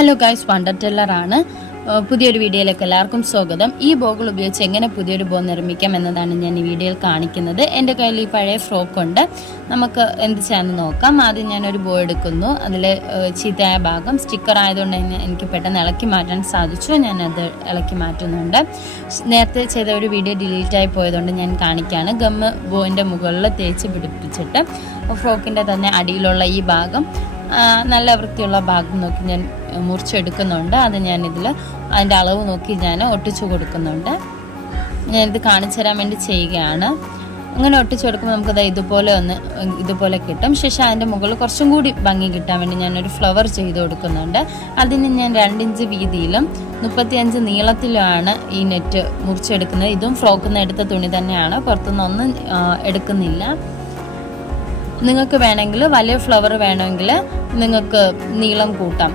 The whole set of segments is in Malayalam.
ഹലോ ഗൈസ് വണ്ടർ ടെല്ലറാണ് പുതിയൊരു വീഡിയോയിലേക്ക് എല്ലാവർക്കും സ്വാഗതം. ഈ ബോഗൾ ഉപയോഗിച്ച് എങ്ങനെ പുതിയൊരു ബോ നിർമ്മിക്കാം എന്നതാണ് ഞാൻ ഈ വീഡിയോയിൽ കാണിക്കുന്നത്. എന്റെ കയ്യിൽ ഈ പഴയ ഫ്രോക്ക് ഉണ്ട്. നമുക്ക് എന്ത് ചെയ്യാമെന്ന് നോക്കാം. ആദ്യം ഞാനൊരു ബോ എടുക്കുന്നു. അതിൽ ചീത്തയായ ഭാഗം സ്റ്റിക്കർ ആയതുകൊണ്ട് തന്നെ എനിക്ക് പെട്ടെന്ന് ഇളക്കി മാറ്റാൻ സാധിച്ചു. ഞാനത് ഇളക്കി മാറ്റുന്നുണ്ട്. നേരത്തെ ചെയ്ത ഒരു വീഡിയോ ഡിലീറ്റായി പോയതുകൊണ്ട് ഞാൻ കാണിക്കുകയാണ് ഗമ്മ് ബോയിന്റെ മുകളിൽ തേച്ച് പിടിപ്പിച്ചിട്ട് ഫ്രോക്കിന്റെ തന്നെ അടിയിലുള്ള ഈ ഭാഗം നല്ല വൃത്തിയുള്ള ഭാഗം നോക്കി ഞാൻ മുറിച്ചെടുക്കുന്നുണ്ട്. അത് ഞാനിതിൽ അതിന്റെ അളവ് നോക്കി ഞാൻ ഒട്ടിച്ചു കൊടുക്കുന്നുണ്ട്. ഞാനിത് കാണിച്ചു തരാൻ വേണ്ടി ചെയ്യുകയാണ്. അങ്ങനെ ഒട്ടിച്ചു കൊടുക്കുമ്പോൾ നമുക്കത് ഇതുപോലെ ഒന്ന് ഇതുപോലെ കിട്ടും. ശേഷം അതിന്റെ മുകളിൽ കുറച്ചും കൂടി ഭംഗി കിട്ടാൻ വേണ്ടി ഞാനൊരു ഫ്ലവർ ചെയ്ത് കൊടുക്കുന്നുണ്ട്. അതിന് ഞാൻ രണ്ടിഞ്ച് വീതിയിലും മുപ്പത്തിയഞ്ച് നീളത്തിലുമാണ് ഈ നെറ്റ് മുറിച്ചെടുക്കുന്നത്. ഇതും ഫ്രോക്കിൽ നിന്ന് എടുത്ത തുണി തന്നെയാണ്. പുറത്തുനിന്നൊന്നും എടുക്കുന്നില്ല. നിങ്ങൾക്ക് വേണമെങ്കിൽ വലിയ ഫ്ലവർ വേണമെങ്കിൽ നിങ്ങൾക്ക് നീളം കൂട്ടാം.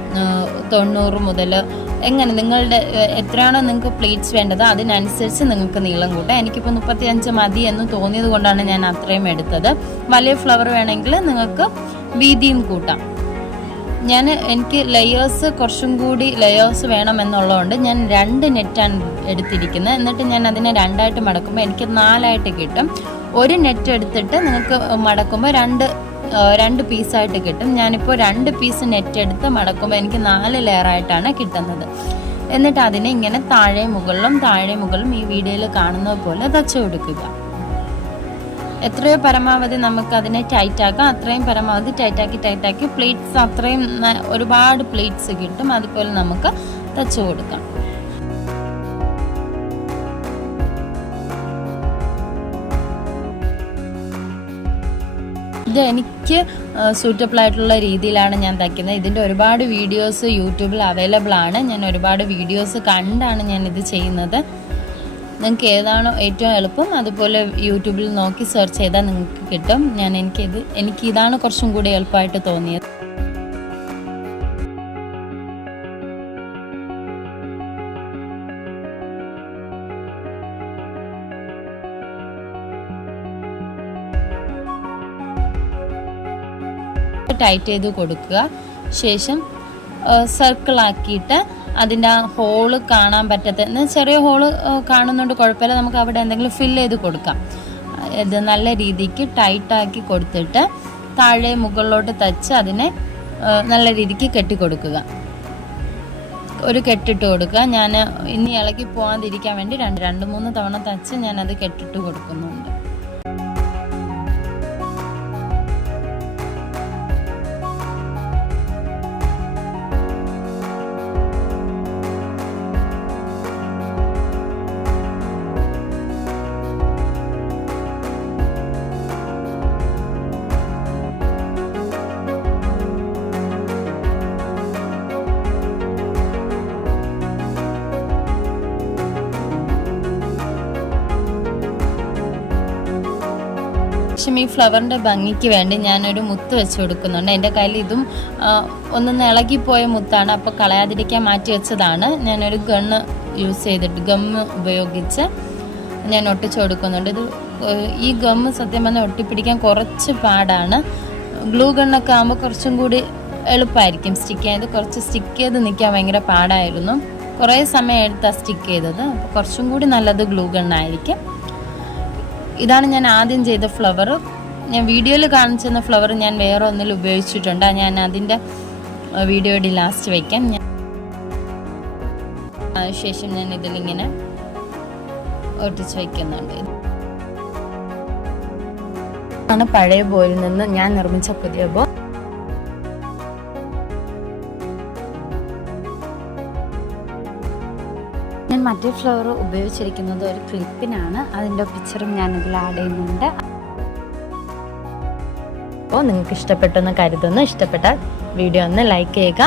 തൊണ്ണൂറ് മുതൽ എങ്ങനെ നിങ്ങളുടെ എത്രയാണോ നിങ്ങൾക്ക് പ്ലേറ്റ്സ് വേണ്ടത് അതിനനുസരിച്ച് നിങ്ങൾക്ക് നീളം കൂട്ടാം. എനിക്കിപ്പോൾ മുപ്പത്തിയഞ്ച് മതി എന്ന് തോന്നിയത് കൊണ്ടാണ് ഞാൻ അത്രയും എടുത്തത്. വലിയ ഫ്ലവർ വേണമെങ്കിൽ നിങ്ങൾക്ക് വീതിയും കൂട്ടാം. ഞാൻ എനിക്ക് ലെയേഴ്സ് കുറച്ചും കൂടി ലെയേഴ്സ് വേണമെന്നുള്ളതുകൊണ്ട് ഞാൻ രണ്ട് നെറ്റാണ് എടുത്തിരിക്കുന്നത്. എന്നിട്ട് ഞാൻ അതിനെ രണ്ടായിട്ട് മടക്കുമ്പോൾ എനിക്ക് നാലായിട്ട് കിട്ടും. ഒരു നെറ്റ് എടുത്തിട്ട് നിങ്ങൾക്ക് മടക്കുമ്പോൾ രണ്ട് രണ്ട് പീസായിട്ട് കിട്ടും. ഞാനിപ്പോൾ രണ്ട് പീസ് നെറ്റ് എടുത്ത് മടക്കുമ്പോൾ എനിക്ക് നാല് ലെയറായിട്ടാണ് കിട്ടുന്നത്. എന്നിട്ട് അതിനെ ഇങ്ങനെ താഴെ മുകളിലും താഴെ മുകളിലും ഈ വീഡിയോയിൽ കാണുന്നത് പോലെ തച്ചു കൊടുക്കുക. എത്രയോ പരമാവധി നമുക്ക് അതിനെ ടൈറ്റാക്കാം. അത്രയും പരമാവധി ടൈറ്റാക്കി ടൈറ്റാക്കി പ്ലേറ്റ്സ് അത്രയും ഒരുപാട് പ്ലേറ്റ്സ് കിട്ടും. അതുപോലെ നമുക്ക് തച്ചു കൊടുക്കാം. ഇത് എനിക്ക് സൂറ്റബിൾ ആയിട്ടുള്ള രീതിയിലാണ് ഞാൻ തയ്ക്കുന്നത്. ഇതിന്റെ ഒരുപാട് വീഡിയോസ് യൂട്യൂബിൽ അവൈലബിൾ ആണ് ഞാൻ ഒരുപാട് വീഡിയോസ് കണ്ടാണ് ഞാൻ ഇത് ചെയ്യുന്നത്. നിങ്ങൾക്ക് ഏതാണോ ഏറ്റവും എളുപ്പം അതുപോലെ യൂട്യൂബിൽ നോക്കി സെർച്ച് ചെയ്താൽ നിങ്ങൾക്ക് കിട്ടും. ഞാൻ എനിക്കിത് എനിക്ക് ഇതാണ് കുറച്ചും കൂടി എളുപ്പമായിട്ട് തോന്നിയത്. ടൈറ്റ് ചെയ്ത് കൊടുക്കുക. ശേഷം സർക്കിൾ ആക്കിയിട്ട് അതിന്റെ ആ ഹോൾ കാണാൻ പറ്റാത്ത ചെറിയ ഹോൾ കാണുന്നുണ്ട് കുഴപ്പമില്ല. നമുക്ക് അവിടെ എന്തെങ്കിലും ഫില്ല് ചെയ്ത് കൊടുക്കാം. ഇത് നല്ല രീതിക്ക് ടൈറ്റാക്കി കൊടുത്തിട്ട് താഴെ മുകളിലോട്ട് തച്ച് അതിനെ നല്ല രീതിക്ക് കെട്ടി കൊടുക്കുക. ഒരു കെട്ടിട്ട് കൊടുക്കുക. ഞാൻ ഇനി ഇളകി പോകാതിരിക്കാൻ വേണ്ടി രണ്ട് രണ്ട് മൂന്ന് തവണ തച്ച് ഞാനത് കെട്ടിട്ട് കൊടുക്കുന്നുണ്ട് പക്ഷേ ഈ ഫ്ലവറിന്റെ ഭംഗിക്ക് വേണ്ടി ഞാനൊരു മുത്ത് വെച്ച് കൊടുക്കുന്നുണ്ട്. എന്റെ കയ്യിൽ ഇതും ആ, ഒന്ന് ഇളകിപ്പോയ മുത്താണ്. അപ്പോൾ കളയാതിരിക്കാൻ മാറ്റി വെച്ചതാണ്. ഞാനൊരു ഗണ്ണ് യൂസ് ചെയ്തിട്ട് ഗമ്മ് ഉപയോഗിച്ച് ഞാൻ ഒട്ടിച്ചു കൊടുക്കുന്നുണ്ട്. ഇത് ഈ ഗമ്മ് സത്യം പറഞ്ഞാൽ ഒട്ടിപ്പിടിക്കാൻ കുറച്ച് പാടാണ്. ഗ്ലൂ ഗണ്ണൊക്കെ ആകുമ്പോൾ കുറച്ചും കൂടി എളുപ്പമായിരിക്കും സ്റ്റിക്ക് ചെയ്ത് കുറച്ച് സ്റ്റിക്ക് ചെയ്ത് നിൽക്കാൻ ഭയങ്കര പാടായിരുന്നു. കുറേ സമയം എടുത്താണ് സ്റ്റിക്ക് ചെയ്തത്. അപ്പോൾ കുറച്ചും കൂടി നല്ലത് ഗ്ലൂ ഗണ്ണായിരിക്കും. ഇതാണ് ഞാൻ ആദ്യം ചെയ്ത ഫ്ലവർ ഞാൻ വീഡിയോയിൽ കാണിച്ചിരുന്ന ഫ്ലവർ ഞാൻ വേറെ ഒന്നിൽ ഉപയോഗിച്ചിട്ടുണ്ട്. ഞാൻ അതിന്റെ വീഡിയോയുടെ ലാസ്റ്റ് വയ്ക്കാം ഞാൻ അതിനുശേഷം ഞാൻ ഇതിലിങ്ങനെ ഒട്ടിച്ച് വയ്ക്കുന്നുണ്ട് ആണ് പഴയ ബോയിൽ നിന്ന് ഞാൻ നിർമ്മിച്ച പുതിയ ബോ മറ്റേ ഫ്ലവർ ഉപയോഗിച്ചിരിക്കുന്നത് ഒരു ക്ലിപ്പിനാണ്. അതിന്റെ പിക്ചറും ഞാനിതിൽ ആഡ് ചെയ്യുന്നുണ്ട്. അപ്പോൾ നിങ്ങൾക്ക് ഇഷ്ടപ്പെട്ടെന്ന് കരുതുന്നു. ഇഷ്ടപ്പെട്ട വീഡിയോ ഒന്ന് ലൈക്ക് ചെയ്യുക.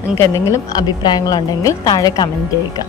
നിങ്ങൾക്ക് എന്തെങ്കിലും അഭിപ്രായങ്ങളുണ്ടെങ്കിൽ താഴെ കമന്റ് ചെയ്യുക.